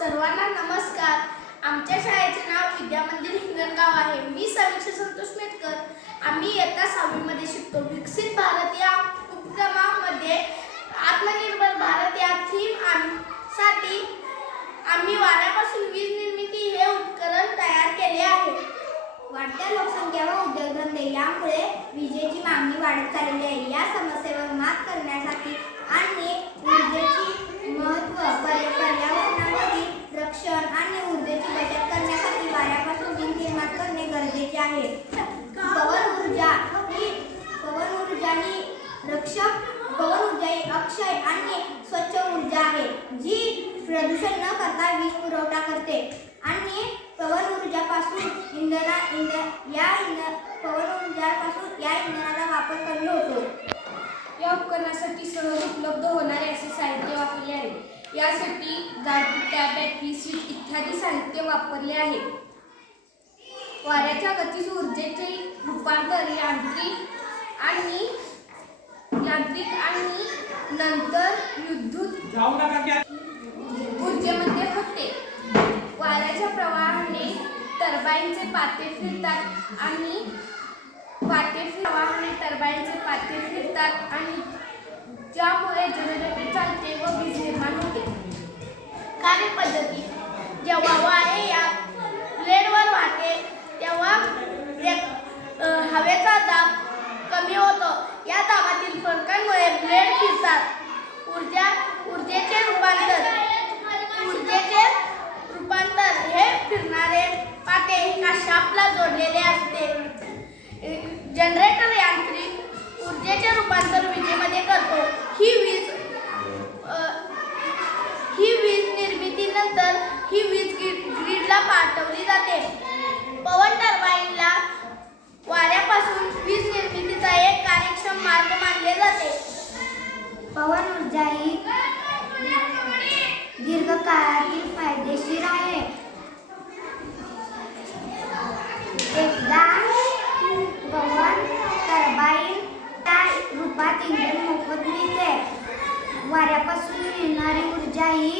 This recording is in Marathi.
सर्वांना नमस्कार. आमच्या शाळेचे नाव विद्या मंदिर हिंगणगाव आहे. मी समीक्षा संतोष मेतकर. आम्ही इयत्ता 6वी मध्ये शिकतो. विकसित भारत या उपक्रमामध्ये आत्मनिर्भर भारत या थीम साठी आम्ही वाऱ्यापासून वीज निर्मिती हे उपकरण तयार केले आहे. वाढत्या लोकसंख्या व उद्योगधंदे यामुळे विजेची मागणी वाढत चालली आहे. या समस्येवर मात करण्यासाठी आणि ऊर्जेची महत्त्व, पर्यावरणावरील रक्षण आणि ऊर्जेची बचत करण्यासाठी वाऱ्यापासून वीज निर्माण करणे गरजेचे आहे. पवन ऊर्जा ही अक्षय आणि स्वच्छ ऊर्जा आहे, जी प्रदूषण न करता वीज पुरवठा करते आणि पवन ऊर्जापासून या इंधनाचा वापर कमी होतो. या उपकरणासाठी सहज उपलब्ध होणारे असे साहित्य वापरले आहे. यासाठी गारपिट्या, बॅटरी, स्विच इत्यादी साहित्य वापरले आहे. वाऱ्याच्या गतीस ऊर्जेचे रूपांतर यांत्रिक आणि नंतर विद्युत ऊर्जेमध्ये होते. वाऱ्याच्या प्रवाहाने टर्बाइनचे पाते फिरतात आणि ज्यामुळे जनरेटर चालते व वीज निर्माण होते. कार्यपद्धती: जेव्हा वारे या ब्लेडवर वाहते तेव्हा हवेचा दाब कमी होतो. या दाबातील फरकामुळे ब्लेड फिरतात. ऊर्जेचे रूपांतर हे फिरणारे पाते एका शाफ्टला जोडलेले असते. जनरेटर यांत्रिक ऊर्जेचे रूपांतर विजेमध्ये करतो. ही वीज निर्मितीनंतर ही वीज ग्रीडला पाठवली जाते. पवन टर्बाइनला वाऱ्यापासून वीज निर्मितीचा एक कार्यक्षम मार्ग मानले जाते. पवन ऊर्जा ही दीर्घकाळातील फायदेशीर आहे. एकदा पवन टर्बाइनच्या रूपात इंधन मोफत मिळते. वाऱ्यापासून मिळणारी ऊर्जा ही